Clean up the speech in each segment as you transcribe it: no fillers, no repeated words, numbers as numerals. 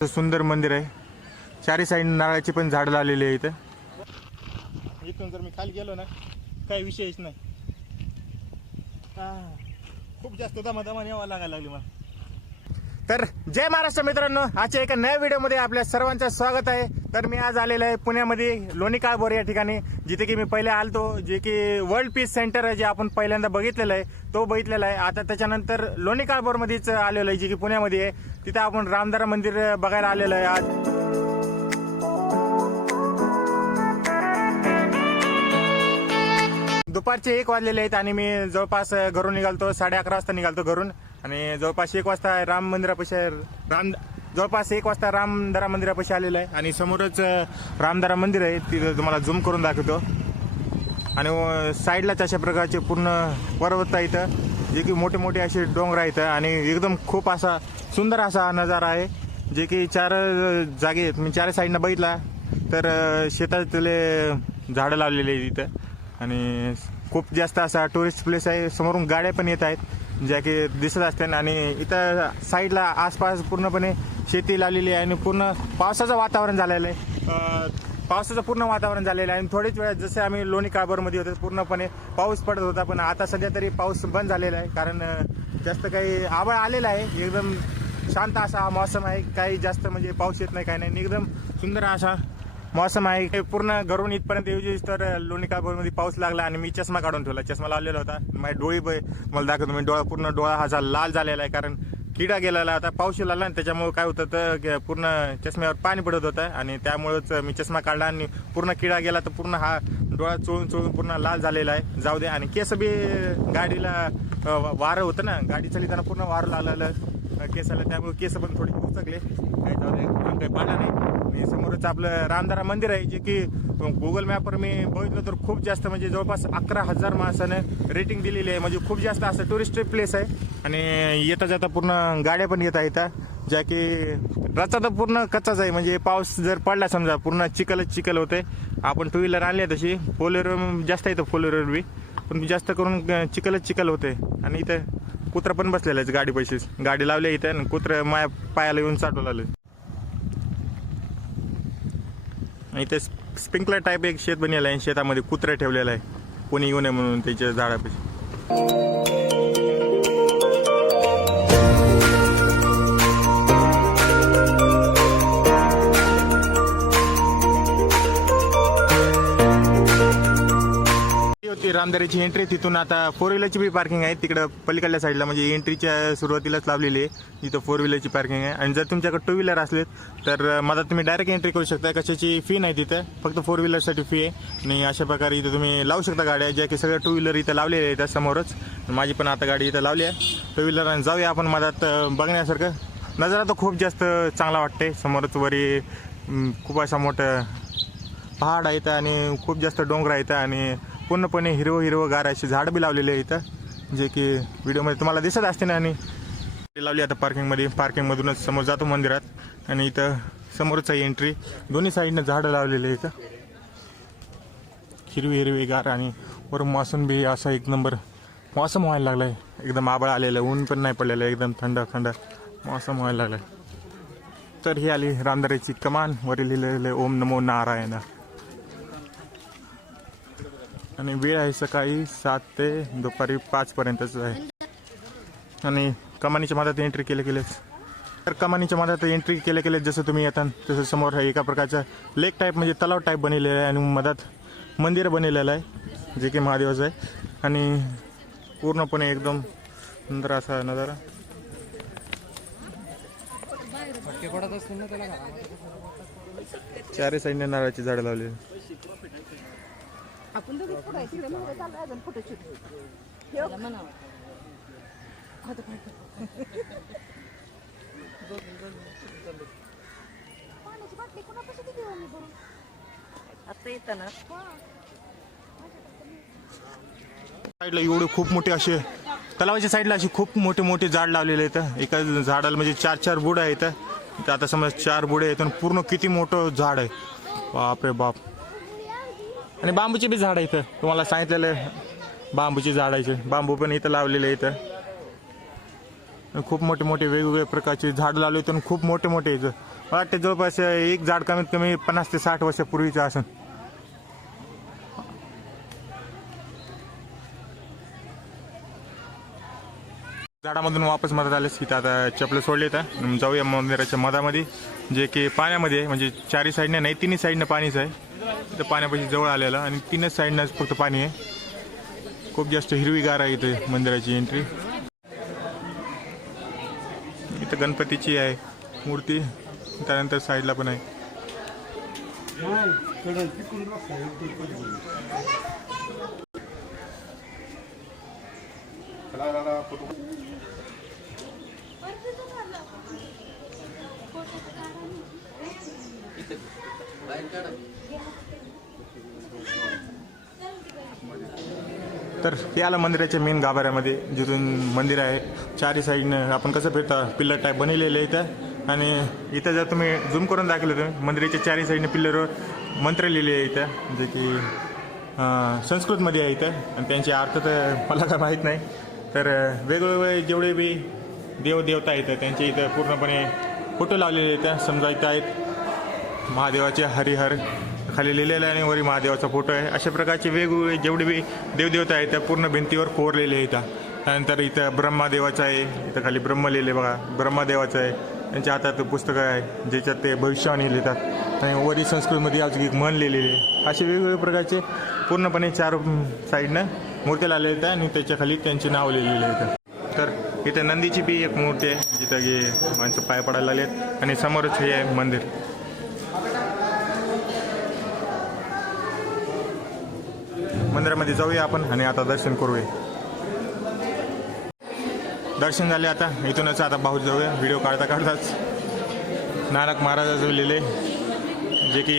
सुंदर मंदिर आहे. चारी साईड नारळाची पण झाड लावलेली आहे इथं. इथून जर मी खाली गेलो ना काही विषयच नाही. खूप जास्त दमादमाने यावं लागायला लागली मला. तर जय महाराष्ट्र मित्रांनो, आजच्या एका नव्या व्हिडिओमध्ये आपल्या सर्वांचं स्वागत आहे. तर मी आज आलेलो आहे पुण्यामध्ये लोणी काळभोर या ठिकाणी, जिथे की मी पहिले आलतो, जे की वर्ल्ड पीस सेंटर आहे, जे आपण पहिल्यांदा बघितलेलं आहे तो बघितलेला आहे. आता त्याच्यानंतर लोणी काळभोरमध्येच आलेलो आहे, जे की पुण्यामध्ये आहे. तिथे आपण रामदारा मंदिर बघायला आलेलो आहे आज. दुपारचे 1 वाजलेले आहेत आणि मी जवळपास घरून निघालतो 11:30 वाजता निघालतो घरून. आणि जवळपास 1 वाजता राम मंदिरापाशी जवळपास 1 वाजता रामदारा मंदिरापाशी आलेलं आहे. आणि समोरच रामदारा मंदिर आहे, तिथं तुम्हाला झूम करून दाखवतो. आणि साईडलाच अशा प्रकारचे पूर्ण पर्वत आहे इथं, जे की मोठे मोठे असे डोंगर आहेत आणि एकदम खूप असा सुंदर असा नजारा आहे. जे की 4 जागे आहेत. मी 4 साईडनं बघितला तर शेतातले झाडं लावलेली आहेत इथं. आणि खूप जास्त असा टुरिस्ट प्लेस आहे. समोरून गाड्या पण येत आहेत ज्या की दिसत असतात. आणि इथं साईडला आसपास पूर्णपणे शेती लावलेली आहे आणि पूर्ण पावसाचं वातावरण झालेलं आहे. पावसाचं पूर्ण वातावरण झालेलं आहे. आणि थोड्याच वेळात जसे आम्ही लोणी काळभोरमध्ये होतो पूर्णपणे पाऊस पडत होता, पण आता सध्या तरी पाऊस बंद झालेला आहे. कारण जास्त काही आभाळ आलेलं आहे. एकदम शांत असा मौसम आहे. काही जास्त म्हणजे पाऊस येत नाही, काही नाही. एकदम सुंदर असा मौसम आहे. पूर्ण घरून इथपर्यंत येऊच तर लोणी काळभोरमध्ये पाऊस लागला आणि मी चष्मा काढून ठेवला. चष्मा लावलेला होता. माझे डोळे मला दाखवतो, मी पूर्ण डोळा हा लाल झालेला आहे. कारण किडा गेलेला आता पाऊस लागला आणि त्याच्यामुळे काय होतं तर पूर्ण चष्म्यावर पाणी पडत होतं आणि त्यामुळेच मी चष्मा काढला आणि पूर्ण किडा गेला तर पूर्ण हा डोळा चोळून पूर्ण लाल झालेला आहे. जाऊ दे. आणि केस बी गाडीला वारं होतं ना, गाडी चालताना पूर्ण वारं लागलेलं केसाला, त्यामुळे केस पण थोडी उचकले. काही जाऊ दे, काही पाडा नाही. आणि समोरच आपलं रामदारा मंदिर आहे, जे की गुगल मॅपवर मी बघितलं तर खूप जास्त म्हणजे जवळपास 11,000 माणसानं रेटिंग दिलेली आहे. म्हणजे खूप जास्त असं टुरिस्ट प्लेस आहे. आणि येता जाता पूर्ण गाड्या पण येत आहेत, ज्या की रस्ता तर पूर्ण कच्चाच आहे. म्हणजे पाऊस जर पडला समजा पूर्ण चिखल होते. आपण 2 व्हीलर आणली आहे तशी, 4 व्हीलर जास्त येतं, 4 व्हीलर बी, पण जास्त करून चिखल होते. आणि इथं कुत्रं पण बसलेलं आहे गाडी पैसेच. गाडी लावली इथं आणि कुत्रं माझ्या पायाला येऊन चाटू लागलं. इथे स्प्रिंकलर टाईप एक शेत बनलेलं आहे. शेतामध्ये कुत्रा ठेवलेला आहे, कोणी येऊ नये म्हणून त्याच्या झाडापाशी. होती रामदारीची एंट्री. तिथून आता 4 व्हीलरची बी पार्किंग आहे तिकडं पलीकडल्या साईडला. म्हणजे एंट्रीच्या सुरुवातीलाच लावलेली आहे तिथं 4 व्हीलरची पार्किंग आहे. आणि जर तुमच्याकडे 2 व्हीलर असलेत तर माझा तुम्ही डायरेक्ट एंट्री करू शकता. कशाची फी नाही तिथं, फक्त 4 व्हीलरसाठी फी आहे. आणि अशा प्रकारे इथं तुम्ही लावू शकता गाड्या, ज्या की सगळ्या 2 व्हीलर इथं लावलेल्या आहेत समोरच. माझी पण आता गाडी इथं लावली आहे 2 व्हीलर. आणि जाऊया आपण मधात. बघण्यासारखं नजारा तर खूप जास्त चांगला वाटते. समोरच वरी खूप असा मोठं पहाड आहेत आणि खूप जास्त डोंगर आहेत आणि पूर्णपणे हिरवगार अशी झाडं बी लावलेली आहे इथं, जे की व्हिडिओमध्ये तुम्हाला दिसत असते ना. आणि लावली आता पार्किंगमध्ये. पार्किंगमधूनच समोर जातो मंदिरात. आणि इथं समोरच आहे एंट्री. दोन्ही साईडनं झाडं लावलेली आहे इथं, हिरवीगार. आणि वर मौसम बी असा 1 नंबर मौसम व्हायला लागला आहे. एकदम आभाळ आलेलं, ऊन पण नाही पडलेलं, एकदम थंड मौसम व्हायला लागला आहे. तर ही आली रामदारीची कमान. वरील लिहिलेलं ओम नमो नारायण. आणि वेळ आहे सकाळी 7 ते दुपारी 5 पर्यंतच आहे. आणि कमानीच्या मधात एंट्री केलेच. तर कमानीच्या मधात एंट्री केले जसं तुम्ही येता तसं समोर एका प्रकारचं लेक टाईप म्हणजे तलाव टाईप बनलेलं आहे. आणि मधात मंदिर बनलेलं आहे, जे की महादेवाचं आहे. आणि पूर्णपणे एकदम सुंदर असा नजारा. चारी साईडने नारळाची झाडं लावली. आपण दोघी फोडायची ना, मग चालला अजून फोटोशूट. ठेव म्हणा. पाण्याची बाटली कोणापाशी दिली हो मी भरून? आता येताना साईडला एवढे खूप मोठे असे तलावाच्या साईडला असे खूप मोठे झाड लावलेले आहेत. एका झाडाला म्हणजे 4 बुड आहेत. आता समजा 4 बुडे आहेत आणि पूर्ण किती मोठं झाड आहे. बाप रे बाप. आणि बांबूचे बी झाड आहे इथं. तुम्हाला सांगितलेलं बांबूची झाडायचे बांबू पण इथं लावलेले इथं. खूप मोठे वेगवेगळ्या प्रकारचे झाड लावले तर खूप मोठे मला वाटते जवळपास एक झाड कमीत कमी 50 ते 60 वर्षापूर्वीचं असेल. झाडामधून वापस मदत आलेस की आता चपलं सोडले तर जाऊया मंदिराच्या मधामध्ये, जे की पाण्यामध्ये आहे. म्हणजे चारही साईडने नाही, तिन्ही साईडनं पाणीच आहे. इथं पाण्यापाशी जवळ आलेलं आणि तीनच साईडनंच फक्त पाणी आहे. खूप जास्त हिरवीगार आहे इथे मंदिराची एंट्री. इथं गणपतीची आहे मूर्ती, त्यानंतर साईडला पण आहे. तर हे आलं मंदिराच्या मेन गाभाऱ्यामध्ये, जिथून मंदिर आहे. चारही साईडनं आपण कसं फिरता पिल्लर टाईप बनवलेलं आहे इथं. आणि इथं जर तुम्ही झूम करून दाखवलं तर मंदिराच्या चारही साईडनं पिल्लरवर मंत्र लिहिले आहे इथं, जे की संस्कृतमध्ये आहे इथं. आणि त्यांचे अर्थ तर मला काय माहीत नाही. तर वेगवेगळे जेवढे बी देवदेवता आहेत त्यांचे इथं पूर्णपणे फोटो लावलेले इथं. समजा इथं आहेत महादेवाचे हरिहर खाली लिहिलेलं आहे आणि वरी महादेवाचा फोटो आहे. अशा प्रकारचे वेगवेगळे जेवढे बी देवदेवता आहेत त्या पूर्ण भिंतीवर कोरलेले आहेत इथं. त्यानंतर इथं ब्रह्मादेवाचं आहे, इथं खाली ब्रह्म लिहिले बघा, ब्रह्मादेवाचं आहे. त्यांच्या हातात पुस्तकं आहे ज्याच्यात ते भविष्यवाणी लिहितात आणि वरी संस्कृतमध्ये अजून एक मन लिहिलेले आहे. असे वेगवेगळे प्रकारचे पूर्णपणे चार साईडनं मूर्त्या लावलेल्या आहेत आणि त्याच्या खाली त्यांचे नाव लिहिलेले आहेत. तर इथं नंदीची बी एक मूर्ती आहे जिथं की माणसं पाय पडायला लागले आहेत आणि समोरच हे आहे मंदिर. मंदिरामध्ये जाऊया आपण आणि आता दर्शन करूया. दर्शन झाले आता, इथूनच आता बाहूत जाऊया. व्हिडिओ काढता काढताच नानक महाराजाचं लिहिले जे की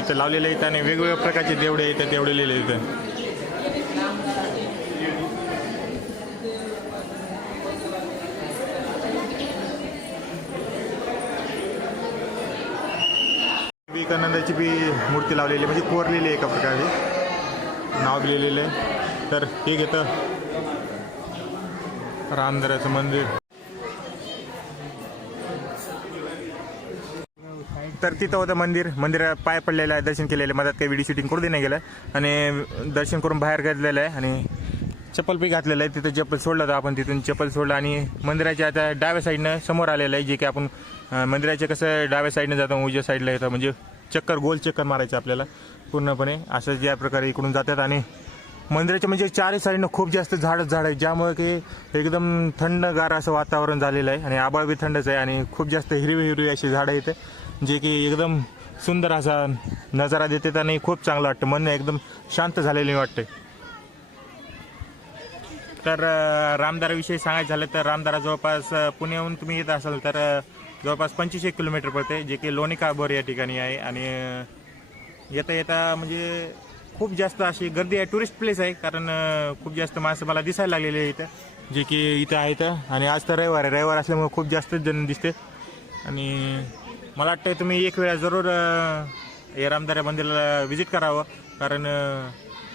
इथं लावलेले आहेत आणि वेगवेगळ्या प्रकारचे देवडे आहेत तेवढे लिहिले इथं. विवेकानंदाची बी मूर्ती लावलेली म्हणजे कोरलेली आहे एका प्रकारे, नाव लिहिलेलं आहे. तर हे घेतं रामदराचं मंदिर. तर तिथं होतं मंदिर, मंदिरात पाय पडलेलं आहे, दर्शन केलेलं आहे. मधात काही व्हिडिओ शूटिंग करू दे नाही गेलं आणि दर्शन करून बाहेर गेलेलं आहे आणि चप्पल बी घातलेलं आहे. तिथं चप्पल सोडलं तर आपण तिथून चप्पल सोडलं आणि मंदिराच्या आता डाव्या साईडनं समोर आलेलं आहे, जे की आपण मंदिराच्या कसं डाव्या साईडनं जातो उजव्या साईडला येतं, म्हणजे चक्कर गोल चक्कर मारायचं आपल्याला पूर्णपणे. असं ज्या प्रकारे इकडून जातात आणि मंदिराच्या म्हणजे चारही साईडनं खूप जास्त झाड आहे, ज्यामुळे की एकदम थंडगार असं वातावरण झालेलं आहे आणि आभाळ बी थंडच आहे आणि खूप जास्त हिरवी अशी झाडं आहेत जे की एकदम सुंदर असा नजारा देतात आणि खूप चांगलं वाटतं. मन एकदम शांत झालेलं वाटतं. तर रामदाराविषयी सांगायचं झालं तर रामदारा जवळपास पुण्याहून तुम्ही येत असाल तर जवळपास 25 किलोमीटर पडते, जे की लोणी काळभोर या ठिकाणी आहे. आणि येता येता म्हणजे खूप जास्त अशी गर्दी आहे, टुरिस्ट प्लेस आहे, कारण खूप जास्त माणसं मला दिसायला लागलेली आहे इथं, जे की इथं आहेत. आणि आज तर रविवार असल्यामुळे खूप जास्त जण दिसते. आणि मला वाटतं तुम्ही एक वेळा जरूर या रामदारा मंदिराला व्हिजिट करावं, कारण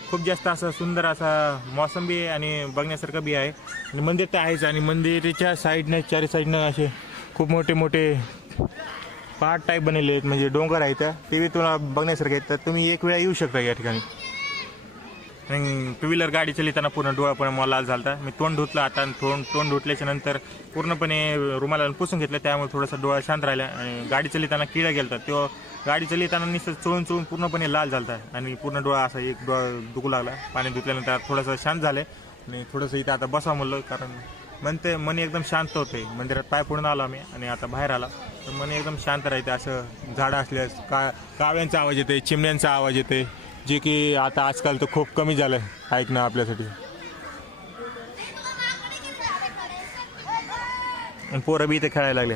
खूप जास्त असं सुंदर असा मौसम बी आहे आणि बघण्यासारखं बी आहे. आणि मंदिर तर आहेच आणि मंदिराच्या साईडनं चारी साईडनं असे खूप मोठे मोठे पहाड टाईप बनलेले आहेत, म्हणजे डोंगर आहेत ते बी तुला बघण्यासारखे आहेत. तर तुम्ही एक वेळा येऊ शकता या ठिकाणी. आणि टू व्हीलर गाडी चालताना पूर्ण डोळा पण मला लाल झाला. मी तोंड धुतलं आता, तोंड धुतल्याच्या नंतर पूर्णपणे रुमाला पुसून घेतलं, त्यामुळे थोडासा डोळा शांत राहिला. आणि गाडी चालताना किडा गेलता, तो गाडी चालताना नुसतं चोळून पूर्णपणे लाल झाला आणि पूर्ण डोळा असा एक डोळा दुखू लागला. पाणी धुतल्यानंतर थोडंसं शांत झालं आणि थोडंसं इथं आता बसा म्हणलं, कारण मन एकदम शांत होते. मंदिरात पाय पडून आलो आम्ही आणि आता बाहेर आला तर मन एकदम शांत राहते. असं झाडं असल्यास काव्यांचा आवाज येते, चिमण्यांचा आवाज येते, जे की आता आजकाल तर खूप कमी झालं आहे ऐकणं आपल्यासाठी. आणि पोरं बी इथे खेळायला लागले.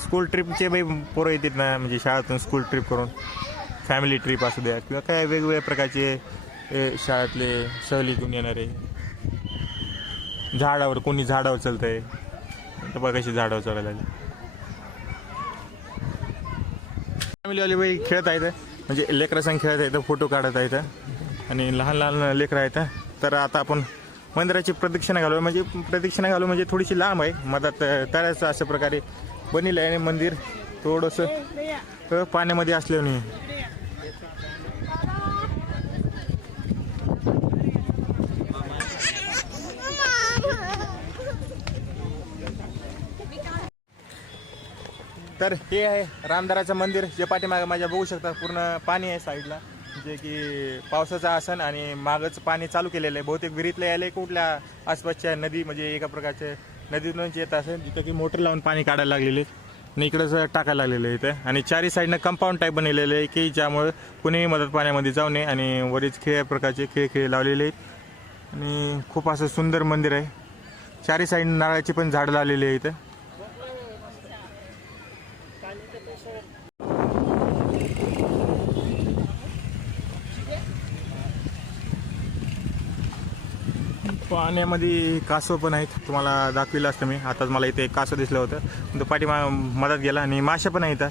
स्कूल ट्रिपचे बाई पोरं येतात ना, म्हणजे शाळेतून स्कूल ट्रिप करून, फॅमिली ट्रिप असू द्या किंवा काय वेगवेगळ्या प्रकारचे शाळेतले सहलीतून येणारे. झाडावर कोणी झाडावर चालतंय, तर बघा कशी झाडावर चालायला लागली. फॅमिलीवाले बाई खेळत आहेत, म्हणजे लेकरासंग खेळत आहेत, फोटो काढत आहेत आणि लहान लहान लेकरं आहेत. तर आता आपण मंदिराची प्रदक्षिणा घालू म्हणजे थोडीशी लांब आहे मधात तळ्याचं अशा प्रकारे बनिलं आहे आणि मंदिर थोडंसं पाण्यामध्ये असल्याने तर हे आहे रामदाराचं मंदिर जे पाठीमागे माझ्या बघू शकता पूर्ण पाणी आहे साईडला जे की पावसाचं आसन आणि मागच पाणी चालू केलेलं आहे बहुतेक विहिरीतलं यायला कुठल्या आसपासच्या नदी म्हणजे एका प्रकारचे नदीतूनच येत असेल जिथं की मोटर लावून पाणी काढायला लागलेले आणि इकडंच टाकायला लागलेलं आहे इथं आणि चारी साईडनं कंपाऊंड टाईप बनवलेलं आहे की ज्यामुळे कुणीही मदत पाण्यामध्ये जाऊ नये आणि वरीच प्रकारचे खेळ लावलेले आहेत आणि खूप असं सुंदर मंदिर आहे चारी साईड नारळाची पण झाडं लावलेली आहे इथं पाण्यामध्ये कासव पण आहेत तुम्हाला दाखविलं असतं मी आताच मला इथे कासव दिसलं होतं तो मदत गेला आणि माशा पण आहेत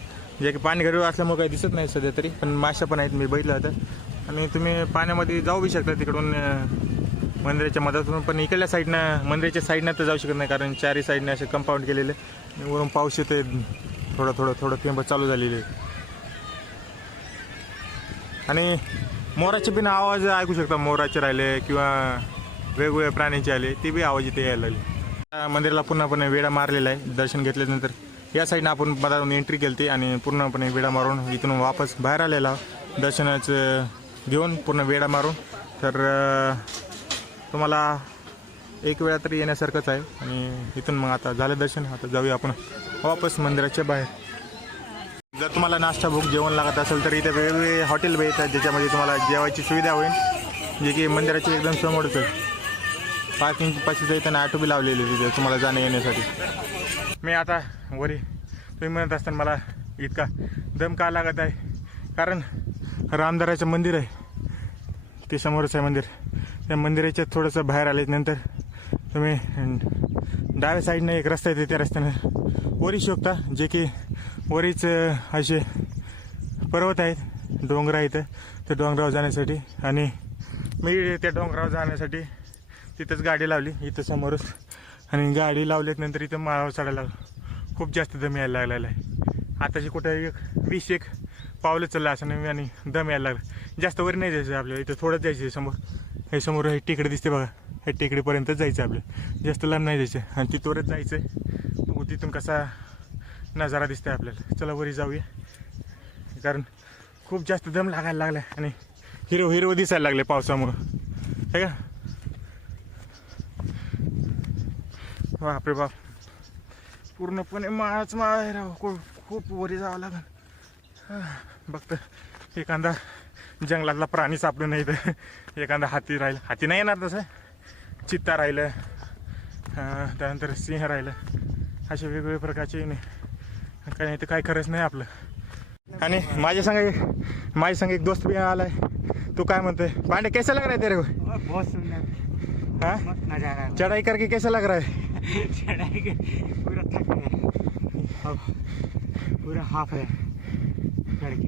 जे की पाणी घडवं असल्यामुळे काही दिसत नाही सध्या तरी पण माशा पण आहेत मी बघितलं होतं आणि तुम्ही पाण्यामध्ये जाऊ बी शकता तिकडून मंदिराच्या मदतीतून पण इकडल्या साईडनं मंदिराच्या साईडनं तर जाऊ शकत नाही कारण चारी साईडने असे कंपाऊंड केलेले आणि वरून पाऊस येते थोडं थेंब चालू झालेले आणि मोराचे पण आवाज ऐकू शकता मोराचे राहिले किंवा वेगवेगळ्या प्राण्यांचे आले ते बी आवाज इथे यायला लागले मंदिराला पूर्णपणे वेढा मारलेला आहे दर्शन घेतल्यानंतर या साईडनं आपण मधातून एंट्री केली आणि पूर्णपणे वेढा मारून इथून वापस बाहेर आलेला दर्शनाचं घेऊन पूर्ण वेढा मारून तर तुम्हाला एक वेळा तरी येण्यासारखंच आहे आणि इथून मग आता झालं दर्शन आता जाऊया आपण वापस मंदिराच्या बाहेर जर तुम्हाला नाश्ता भूक जेवण लागत असेल तर इथे वेगवेगळे हॉटेल भेटतात ज्याच्यामध्ये तुम्हाला जेवायची सुविधा होईल जे की मंदिराची एकदम समोरच आहे पार्किंग पाशी जाताना ऑटो बी लावलेली तिथे तुम्हाला जाण्या येण्यासाठी मी आता वरी तुम्ही म्हणत असताना मला इतका दम का लागत आहे कारण रामदाराचं मंदिर आहे ते समोरच आहे मंदिर त्या मंदिराच्या थोडंसं बाहेर आल्यानंतर तुम्ही डाव्या साईडनं एक रस्ता येते त्या रस्त्यानं वरी शकता जे की वरीच असे पर्वत आहेत डोंगर आहेत त्या डोंगरावर जाण्यासाठी आणि मी त्या डोंगरावर जाण्यासाठी तिथंच गाडी लावली इथं समोरच आणि गाडी लावल्यानंतर इथं माळावर चढायला लागलो खूप जास्त दम यायला लागलेला आहे आताची कुठं 20 पावलं चाललं असं नाही आणि दम यायला लागला जास्त वर नाही जायचं आपल्याला इथं थोडंच जायचं आहे समोर हे टेकडे दिसते बघा हे टेकडीपर्यंतच जायचं आपल्याला जास्त लांब नाही जायचं आणि तिथवरच जायचं आहे मग तिथून कसा नजारा दिसतंय आपल्याला चला वरी जाऊया कारण खूप जास्त दम लागायला लागला आणि हिरव दिसायला लागले पावसामुळं हे का बापरे बाप पूर्णपणे माळच माळ आहे राव खूप वरी जावं लागेल बघतं एखादा जंगलातला प्राणी सापडून नाही तर एखादा हाती राहिलं हाती नाही येणार तसं चित्ता राहिलं त्यानंतर सिंह राहिलं असे वेगवेगळे प्रकारचे नाही काही नाही तर काही खरंच नाही आपलं आणि माझ्या संग एक दोस्त भी आलाय तू काय म्हणतोय पांडे कैसा लग रहा है तेरे को बहुत सुंदर हाँ मस्त नजारा चढ़ाई करके कैसा लग रहा है चढ़ाई के पूरा थक गए अब पूरा हाफ है चढ़ के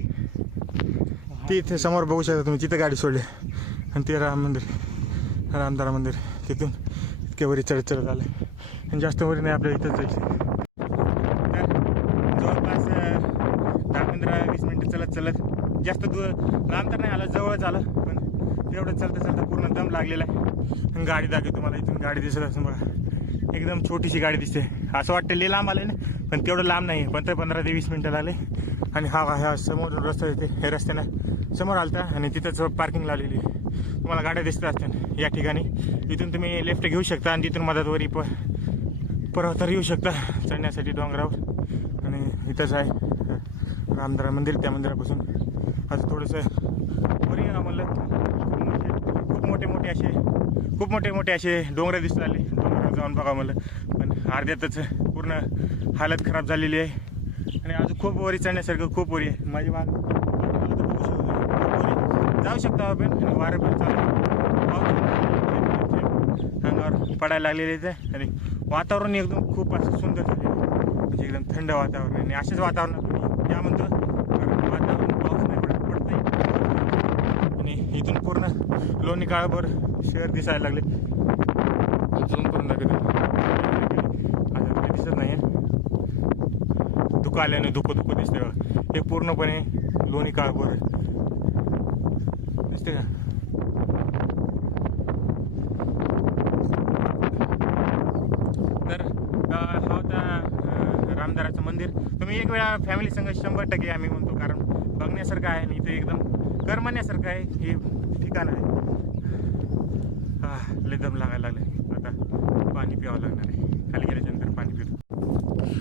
तिथे समोर बघू शकता तुम्ही तिथे गाडी सोडली आणि ते रामदारा मंदिर तिथून इतके वरी चढत आलं आणि जास्त वरी नाही आपल्याला इथंच जायचं जवळपास 10-15-20 मिनटं चलत जास्त लांब तर नाही आलं जवळच आलं पण तेवढं चलता पूर्ण दम लागलेला आहे आणि गाडी दाखवते तुम्हाला इथून गाडी दिसत असं बघा एकदम छोटीशी गाडी दिसते असं वाटतं लई लांब आलं ना पण तेवढं लांब नाही पण 15 ते 20 मिनटं लागले आणि हा समोर रस्ता येते हे रस्त्यानं समोर आलता आणि तिथंच पार्किंग लावलेली तुम्हाला गाड्या दिसत असतात या ठिकाणी इथून तुम्ही लेफ्ट घेऊ शकता आणि तिथून मदतवरी पर्वतावर येऊ शकता चढण्यासाठी डोंगरावर आणि इथंच आहे रामदारा मंदिर त्या मंदिरापासून आता थोडंसं वरी म्हणलं खूप मोठे असे डोंगर दिसत आले डोंगरावर जाऊन बघा म्हणलं पण अर्ध्यातच पूर्ण हालत खराब झालेली आहे आणि अजून खूप वरी चढण्यासारखं खूप वरी आहे माझी माग जाऊ शकता आपण वारं पण चालू अंगावर पडायला लागलेले आहे आणि वातावरण एकदम खूप असं सुंदर झालेलं म्हणजे एकदम थंड वातावरण आणि असेच वातावरणात या म्हणतो कारण वातावरण पाऊस नाही पडत आणि इथून पूर्ण लोणी काळभर शहर दिसायला लागले झूम करून दाखवतो. आता काही दिसत नाही आहे. धुकं आल्याने धुकं दिसते बघा. हे पूर्णपणे लोणी काळभोर आहे. दिसते का? तर हा होता रामदाराचं मंदिर. तुम्ही एक वेळा फॅमिली संग 100% आम्ही म्हणतो, कारण बघण्यासारखं आहे आणि इथे एकदम करमण्यासारखं आहे हे ठिकाण आहे. लय दम लागायला लागले. आता पाणी प्यावं लागणार आहे. खाली गेल्याच्यानंतर पाणी पितो.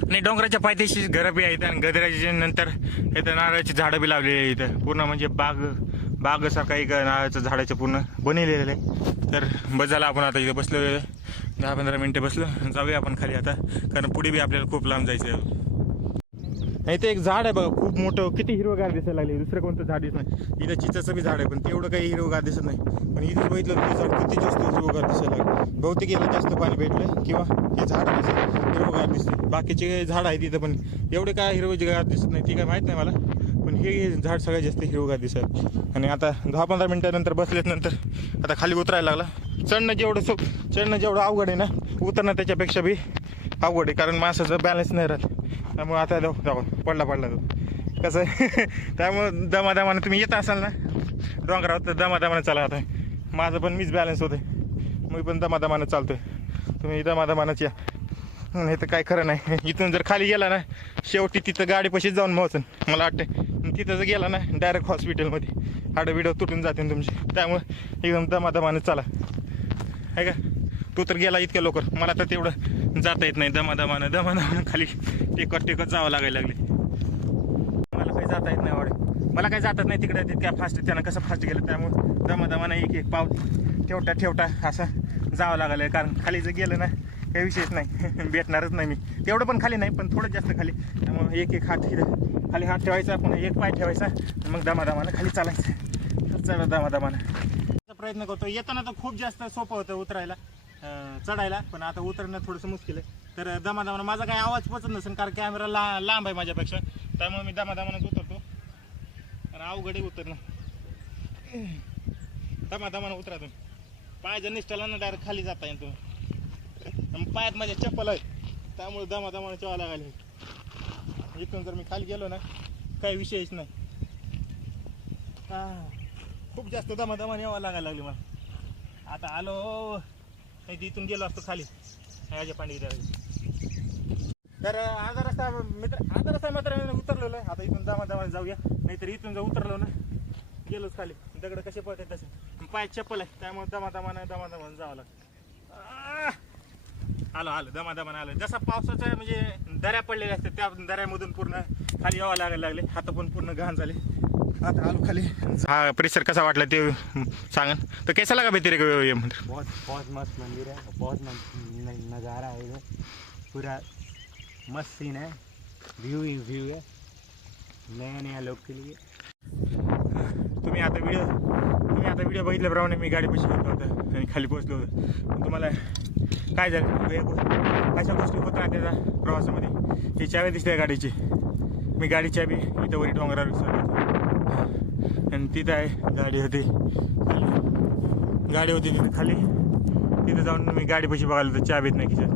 आणि डोंगराच्या पायथ्याशी घरं बी आहेत आणि गजराच्या नंतर इथं नारळाची झाडं बी लावलेली आहे. इथं पूर्ण म्हणजे बागसारखा एक नारळाचं झाडाचं पूर्ण बनलेलं आहे. तर बस झालं, आपण आता इथं बसलो 10-15 मिनटं बसलो. जाऊया आपण खाली आता, कारण पुढे बी आपल्याला खूप लांब जायचं आहे. नाही ते एक झाड आहे बघा, खूप मोठं. किती हिरवगार दिसायला लागले. दुसरं कोणतं झाड दिसत नाही. इथं चिचाचं बी झाड आहे, पण तेवढं काही हिरवगार दिसत नाही. पण इथं बघितलं ते झाड किती जास्त हिरवगार दिसायला लागले. बहुतेक याला जास्त पाणी भेटलं किंवा हे झाड हिरवगार दिसते. बाकीचे झाड आहे तिथं, पण एवढे काय हिरवगार दिसत नाही. ती काय माहीत नाही मला, पण हे झाड सगळ्यात जास्त हिरवगार दिसायला. आणि आता 10-15 मिनटानंतर बसल्यानंतर आता खाली उतरायला लागला. चढणं जेवढं अवघड आहे ना, उतरणं त्याच्यापेक्षा बी अवघड आहे, कारण माणसाचं बॅलन्स नाही राहत. त्यामुळे आता जाऊ पडला तो कसं आहे. त्यामुळं दमादमानं तुम्ही येत असाल ना डोंगरावर, तर दमादमानं चाला. आता माझं पण मीच बॅलन्स होते, मी पण दमादमानं चालतोय. तुम्ही दमादमानंच या, नाही तर काय खरं नाही. इथून जर खाली गेला ना, शेवटी तिथं गाडीपाशीच जाऊन मोहचन मला वाटतं. तिथं जर गेला ना डायरेक्ट हॉस्पिटलमध्ये हाडं बिडं तुटून जाते तुमची. त्यामुळे एकदम दमादमानं चाला, आहे का. तू तर गेला इतक्या लवकर, मला तर तेवढं जाता येत नाही. दमादमानं खाली टेकत जावं लागायला लागले. मला काही जाता येत नाही वाढे, मला काही जातात नाही तिकडे. तितक्या फास्ट त्यानं कसं फास्ट गेलं, त्यामुळे दमादमानं एक पाव ठेवता असं जावं लागलं. कारण खाली जर गेलं ना काही विषयच नाही, भेटणारच नाही मी. तेवढं पण खाली नाही, पण थोडं जास्त खाली. त्यामुळे एक हात खाली हात ठेवायचा, पुन्हा एक पाय ठेवायचा, मग दमादमानं खाली चालायचं. तर चढ दमादमानं प्रयत्न करतो. येताना तर खूप जास्त सोपं होतं उतरायला, चढायला, पण आता उतरणं थोडंसं मुश्किल आहे. तर दमादमानं माझा काही आवाज पचत नसेल, कारण कॅमेरा लांब आहे माझ्यापेक्षा. त्यामुळे मी दमादमानंच उतरतो. आणि अवघड उतरणं. दमादमानं उतरा तुम्ही. पायाच्या निष्ठाला ना डायरेक्ट खाली जाता येईल तुम्ही. पायात माझ्या चप्पल आहे, त्यामुळे दमादमानं चव्हा लागायला. इथून जर मी खाली गेलो ना काही विषयच नाही. खूप जास्त दमादमानं यावं लागायला लागली मला. आता आलो नाही, इथून गेलो असतो खाली याच्या पाणी. तर अर्धा रस्ता मात्र उतरलेलो आहे. आता इथून दमादमानं जाऊया, नाहीतर इथून जर उतरलो ना गेलोच खाली. दगड कसे पळतात तसे. पायात चप्पल आहे, त्यामुळे दमादमानं जावं लागतं. आलो दमादमानं आलं. जसा पावसाचा म्हणजे दऱ्या पडलेल्या असतात, त्या दऱ्यामधून पूर्ण खाली यावं लागायला लागले. हात पण पूर्ण घाण झाले. आता आलो खाली. हा परिसर कसा वाटला ते सांगा. तर कैसा लगा बेतेरे को ये मंदिर? बहुत मस्त मंदिर है, बहुत नज़ारा है इधर, पूरा मस्त सीन है, व्यू है नया लोग के लिए. तुम्ही आता व्हिडिओ बघितल्याप्रमाणे मी गाडी पशी घेतला होता आणि खाली पोहोचलो होतो. तुम्हाला काय झालं, अशा गोष्टी होत राहतात त्याचा प्रवासामध्ये. ही चावी दिसते गाडीची. मी गाडी चावी इथं वरी डोंगरावर विसरलो होतो आणि तिथं आहे गाडी होती तिथं खाली. तिथं जाऊन मी गाडीपाशी बघायला होतं, चावीत नाही खिशात.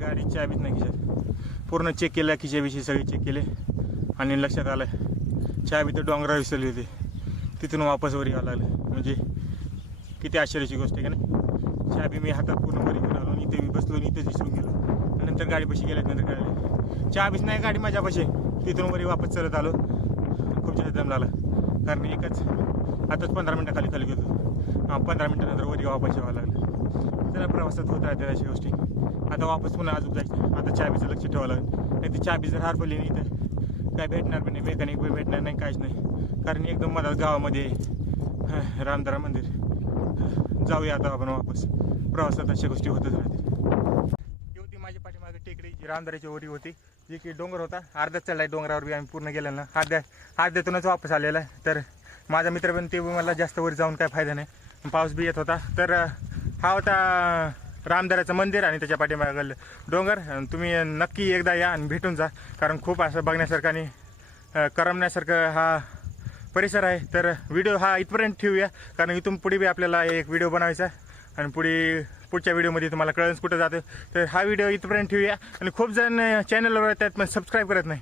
गाडी चावीत नाही खिशात. पूर्ण चेक केलं, खिशाविषयी सगळे चेक केले आणि लक्षात आलं चावी तर डोंगरावर विसरली होती. तिथून वापस वरी यावं लागलं. म्हणजे किती आश्चर्याची गोष्ट आहे का नाही. चावी मी हातात पूर्ण वरी घेऊन आलो आणि इथे मी बसलो आणि इथेच विसरून गेलो. आणि नंतर गाडीपाशी गेल्यानंतर कळले चावीच नाही गाडी माझ्यापाशी. तिथून वरी वापस चालत आलो. खूप जास्त दम लागला, कारण आताच 15 मिनटं खाली गेलो. 15 मिनटानंतर वरी वापस यावं लागलं. त्याला प्रवासात होत राहते अशा गोष्टी. आता वापस पुन्हा अजून जायचं. आता चावीचं लक्ष ठेवावं लागेल, नाही ती चावी जर हरपली नाही तर काय भेटणार पण नाही. मेकॅनिक बी भेटणार नाही, काहीच नाही. कारण एकदम मधात गावामध्ये रामदारा मंदिर. जाऊया आता आपण वापस. प्रवासात अशा गोष्टी होतच राहते. ही होती माझ्या पाठीमागे टेकडी, रामदाराची वरी होती, जी की डोंगर होता. अर्ध्याच चढलाय डोंगरावर बी आम्ही पूर्ण गेलेलो ना. अर्ध्यातूनच वापस आलेला आहे. तर माझा मित्र पण ते मला जास्त वर जाऊन काय फायदा नाही, पाऊस बी येत होता. तर हा होता रामदाराचं मंदिर आणि त्याच्या पाठीमागं डोंगर. तुम्ही नक्की एकदा या आणि भेटून जा, कारण खूप असं बघण्यासारखं आणि करमण्यासारखं हा परिसर आहे. तर व्हिडिओ हा इथपर्यंत ठेवूया, कारण इथून पुढे बी आपल्याला एक व्हिडिओ बनवायचा आणि पुढे पुढच्या व्हिडिओमध्ये तुम्हाला कळेल कुठं जातं. तर हा व्हिडिओ इथपर्यंत ठेवूया. आणि खूप जण चॅनलवर येतात पण सबस्क्राईब करत नाही.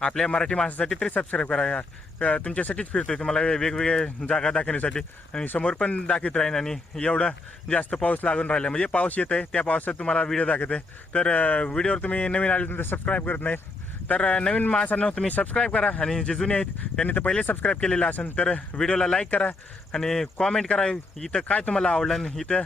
आपल्या मराठी माणसासाठी तरी सबस्क्राईब करा यार. तर तुमच्यासाठीच फिरतोय, तुम्हाला वेगवेगळ्या जागा दाखवण्यासाठी. आणि समोर पण दाखवत राहीन. आणि एवढा जास्त पाऊस लागून राहिला, म्हणजे पाऊस येत आहे, त्या पावसात तुम्हाला व्हिडिओ दाखवत आहे. तर व्हिडिओवर तुम्ही नवीन आले तर सबस्क्राईब करत नाही. तर नवीन माणसांना तुम्ही सबस्क्राईब करा. आणि जे जुने आहेत त्यांनी तर पहिले सबस्क्राईब केलेलं असेल तर व्हिडिओला लाईक करा आणि कॉमेंट करा इथं काय तुम्हाला आवडलं आणि इथं